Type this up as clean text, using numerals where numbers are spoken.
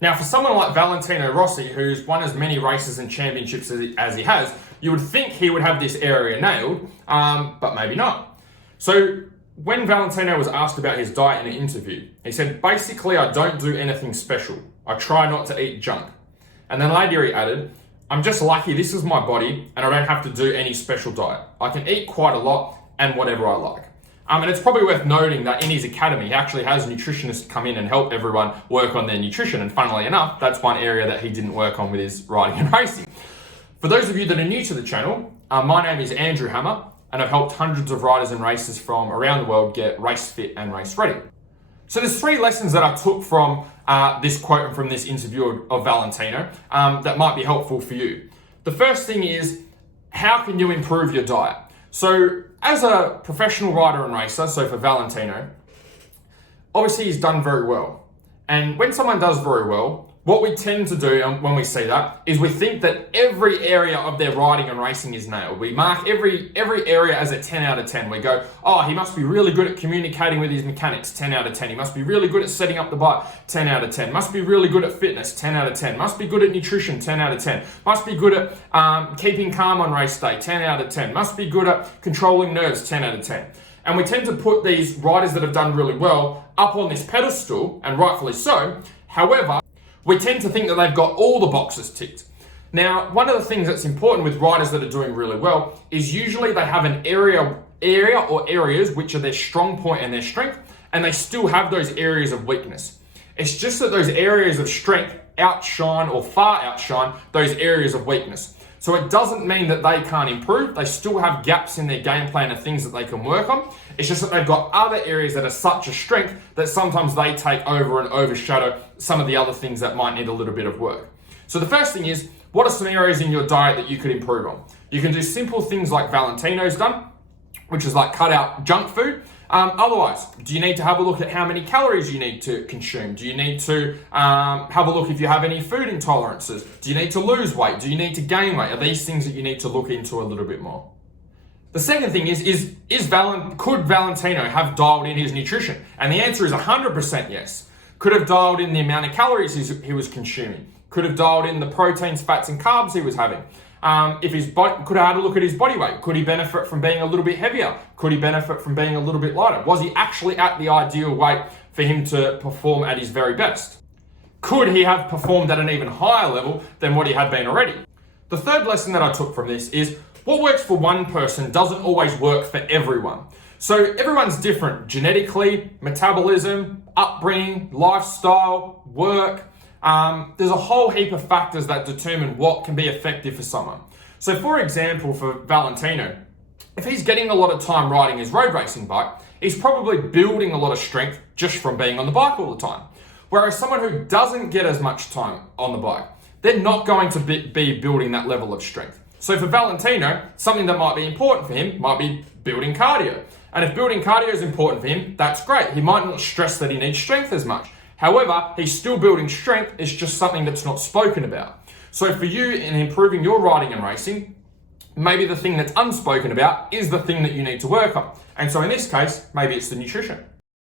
Now, for someone like Valentino Rossi, who's won as many races and championships as he has, you would think he would have this area nailed, but maybe not. So when Valentino was asked about his diet in an interview, he said, basically, I don't do anything special. I try not to eat junk. And then later he added, I'm just lucky this is my body and I don't have to do any special diet. I can eat quite a lot and whatever I like. And it's probably worth noting that in his academy, he actually has nutritionists come in and help everyone work on their nutrition. And funnily enough, that's one area that he didn't work on with his riding and racing. For those of you that are new to the channel, my name is Andrew Hammer, and I've helped hundreds of riders and racers from around the world get race fit and race ready. So there's 3 lessons that I took from this quote and from this interview of Valentino that might be helpful for you. The first thing is, how can you improve your diet? So as a professional rider and racer, so for Valentino, obviously he's done very well. And when someone does very well, what we tend to do when we see that is we think that every area of their riding and racing is nailed. We mark every area as a 10 out of 10. We go, oh, he must be really good at communicating with his mechanics, 10 out of 10. He must be really good at setting up the bike, 10 out of 10. Must be really good at fitness, 10 out of 10. Must be good at nutrition, 10 out of 10. Must be good at keeping calm on race day, 10 out of 10. Must be good at controlling nerves, 10 out of 10. And we tend to put these riders that have done really well up on this pedestal, and rightfully so. However, we tend to think that they've got all the boxes ticked. Now, one of the things that's important with riders that are doing really well is usually they have an area or areas which are their strong point and their strength, and they still have those areas of weakness. It's just that those areas of strength outshine or far outshine those areas of weakness. So it doesn't mean that they can't improve. They still have gaps in their game plan and things that they can work on. It's just that they've got other areas that are such a strength that sometimes they take over and overshadow some of the other things that might need a little bit of work. So the first thing is, what are some areas in your diet that you could improve on? You can do simple things like Valentino's done, which is like cut out junk food. Otherwise, do you need to have a look at how many calories you need to consume? Do you need to have a look if you have any food intolerances? Do you need to lose weight? Do you need to gain weight? Are these things that you need to look into a little bit more? The second thing could Valentino have dialed in his nutrition? And the answer is 100% yes. Could have dialed in the amount of calories he was consuming. Could have dialed in the proteins, fats, and carbs he was having. Could have had a look at his body weight. Could he benefit from being a little bit heavier? Could he benefit from being a little bit lighter? Was he actually at the ideal weight for him to perform at his very best? Could he have performed at an even higher level than what he had been already? The third lesson that I took from this is, what works for one person doesn't always work for everyone. So everyone's different genetically, metabolism, upbringing, lifestyle, work. There's a whole heap of factors that determine what can be effective for someone. So for example, for Valentino, if he's getting a lot of time riding his road racing bike, he's probably building a lot of strength just from being on the bike all the time. Whereas someone who doesn't get as much time on the bike, they're not going to be building that level of strength. So for Valentino, something that might be important for him might be building cardio. And if building cardio is important for him, that's great. He might not stress that he needs strength as much. However, he's still building strength. It's just something that's not spoken about. So for you, in improving your riding and racing, maybe the thing that's unspoken about is the thing that you need to work on. And so in this case, maybe it's the nutrition.